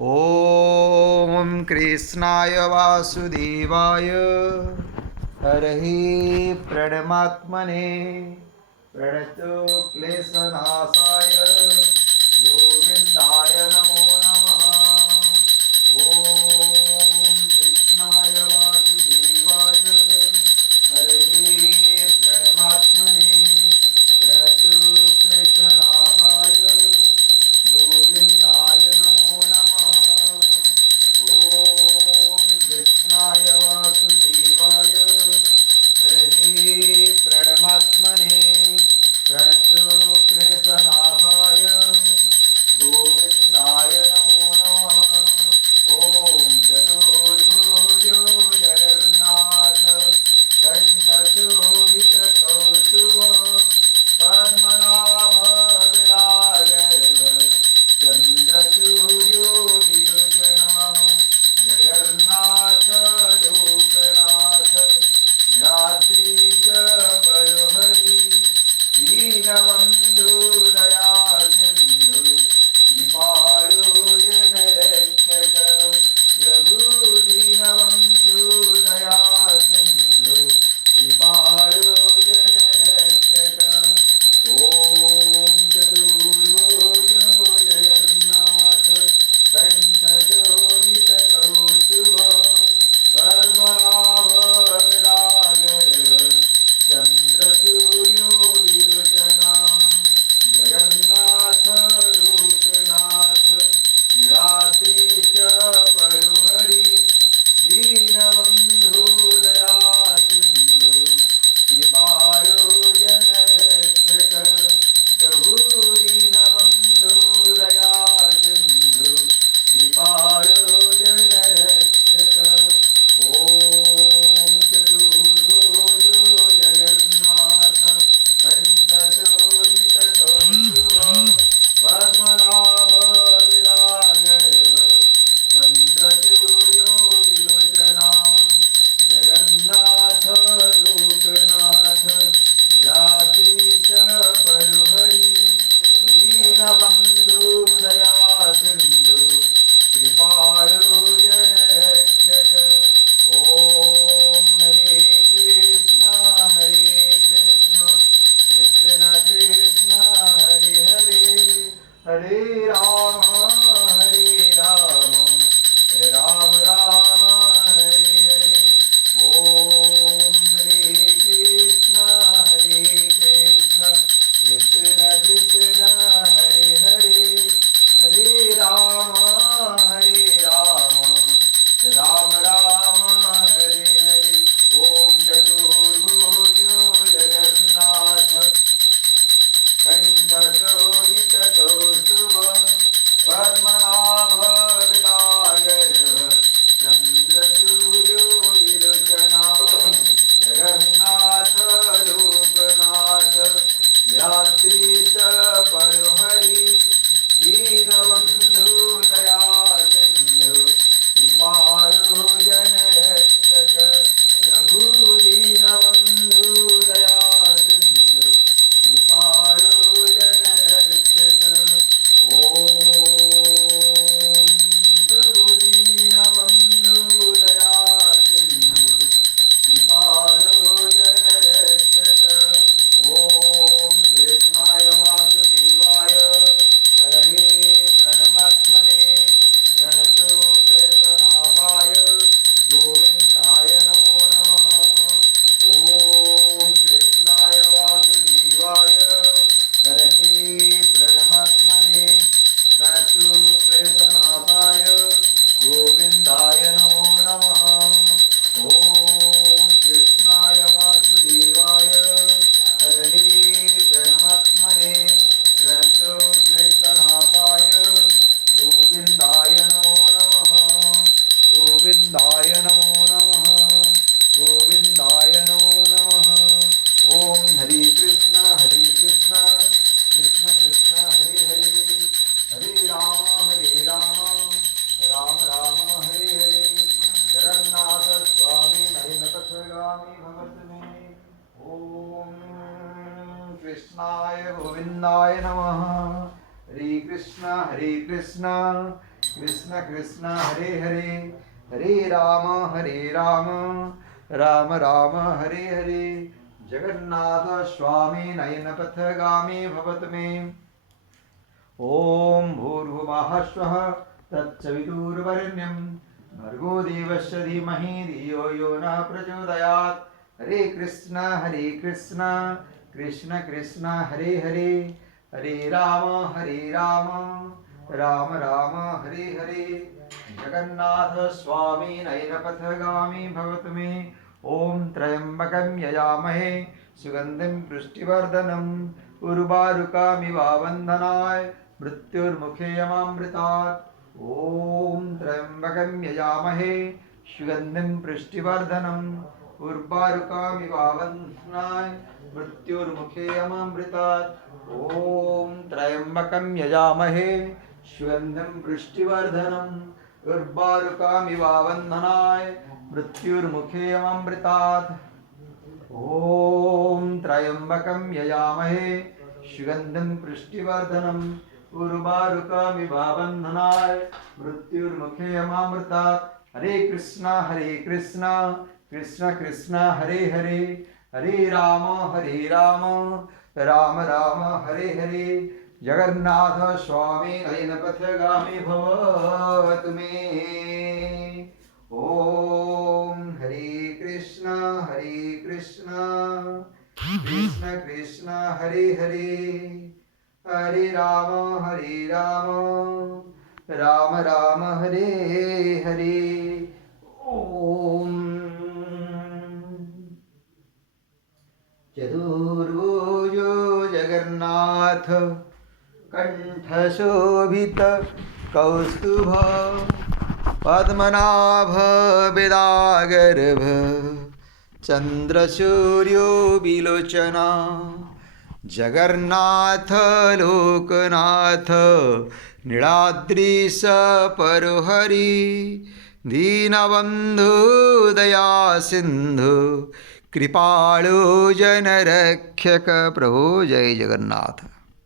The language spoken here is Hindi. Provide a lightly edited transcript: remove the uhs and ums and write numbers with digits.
ॐ कृष्णाय वासुदेवाय हरहि प्रणमात्मने प्रणतो क्लेशनाशाय गोविन्दाय नमो नमः। ॐ कृष्णाय वासुदेवाय हरहि प्रणमात्मने प्रणतो क्लेशनाशाय गोविन्दाय नमो नमः। ॐ कृष्णाय वासुदेवाय हरहि प्रणमात्मने प्रणतो क्लेशनाशाय गोविन्दाय नमो नमः। ॐ चतुर्भुजो जगन्नाथ कण्ठशोभितकौस्तुभ पद्मनाभ विराजय चन्द्रसूर्यो विलोचना जगन्नाथ लोकनाथ नीलाद्रीश परोहरि दीनबन्धु दया सिन्धु कृपालो जनरक्षक प्रभु दीनबन्धु दया सिन्धु कृपालो जनरक्षक। ॐ चतुर्भुजो जगन्नाथ कण्ठशोभितकौस्तुभ पद्मनाभ विराजय चन्द्रसूर्यो विलोचना जगन्नाथ लोकनाथ नीलाद्रीश परोहरि दीनबन्धु दया सिन्धु कृपालो जनरक्षक प्रभु दीनबन्धु दया सिन्धु कृपालो जनरक्षक। ॐ चतुर्भुजो जगन्नाथ कण्ठशोभितकौस्तुभ पद्मनाभ विराजय चन्द्रसूर्यो विलोचना जगन्नाथ लोकनाथ नीलाद्रीश परोहरि दीनबन्धु दया सिन्धु कृपालो जनरक्षक। ॐ हरे कृष्ण कृष्ण कृष्ण हरे हरे हरे राम राम राम हरे हरे। ॐ हरे कृष्ण कृष्ण कृष्ण हरे हरे हरे राम राम राम हरे हरे। ॐ चतुर्भुजो जगन्नाथ कण्ठशोभितकौस्तुभ पद्मनाभ विराजय चन्द्रसूर्यो विलोचना जगन्नाथ लोकनाथ नीलाद्रीश परोहरि दीनबन्धु दया सिन्धु कृपालो जनरक्षक प्रभु दीनबन्धु दया सिन्धु कृपालो जनरक्षक। ॐ प्रभु दीनबन्धु दया सिन्धु कृपालो जनरक्षक। ॐ कृष्णाय वासुदेवाय हरहि प्रणमात्मने प्रणतो क्लेशनाशाय गोविन्दाय नमो नमः। ॐ कृष्णाय वासुदेवाय हरहि प्रणमात्मने प्रणतो क्लेशनाशाय गोविन्दाय नमो नमः। ॐ कृष्णाय वासुदेवाय हरहि प्रणमात्मने प्रणतो क्लेशनाशाय गोविन्दाय नमो नमः गोविन्दाय नमो नमः गोविन्दाय नमो नमः। ॐ हरे कृष्ण कृष्ण कृष्ण हरे हरे हरे राम राम राम हरे हरे। जगन्नाथ स्वामी नयनपथगामी भगवत मे। ॐ कृष्णाय गोविन्दाय नमः। हरे कृष्ण कृष्ण कृष्ण हरे हरे हरे राम राम राम हरे हरे जगन्नाथ स्वामी नयनपथगामी भवतु मे ॐ भूर्भुवः स्वः तत्सवितुर्वरेण्यं भर्गो देवस्य धीमहि धियो यो न प्रचोदयात् हरे कृष्ण कृष्ण कृष्ण हरे हरे हरे राम राम राम हरे हरे जगन्नाथ स्वामी नयनपथगामी भवतु मे ॐ त्र्यम्बकं यजामहे सुगन्धिं पुष्टिवर्धनम् उर्वारुकमिवावन्धनाय मृत्युर्मुखे यमामृतात् ॐ त्र्यम्बकं यजामहे सुगन्धिं पुष्टिवर्धनम् उर्वारुकमिवावन्धनाय मृत्युर्मुखे यमामृतात् ॐ त्र्यम्बकं यजामहे सुगन्धिं पुष्टिवर्धनम् उर्वारुकमिवावन्धनाय मृत्युर्मुखे यमामृतात् ॐ त्र्यम्बकं यजामहे सुगन्धिं पुष्टिवर्धनम् उर्वारुकमिवावन्धनाय मृत्युर्मुखे यमामृतात् हरे कृष्ण कृष्ण कृष्ण हरे हरे हरे राम राम राम हरे हरे जगन्नाथ स्वामी नयनपथगामी भवतु मे ॐ हरे कृष्ण कृष्ण कृष्ण हरे हरे हरे राम राम राम हरे हरे ॐ चतुर्भुजो जगन्नाथ कंठशोभित कौस्तुभ पद्मनाभ वेदागर्भ चंद्रसूर्यो विलोचना जगन्नाथ लोकनाथ नीलाद्रीश परोहरि दीनबन्धु दया सिंधु कृपाळु जनरक्षक प्रभो जय जगन्नाथ।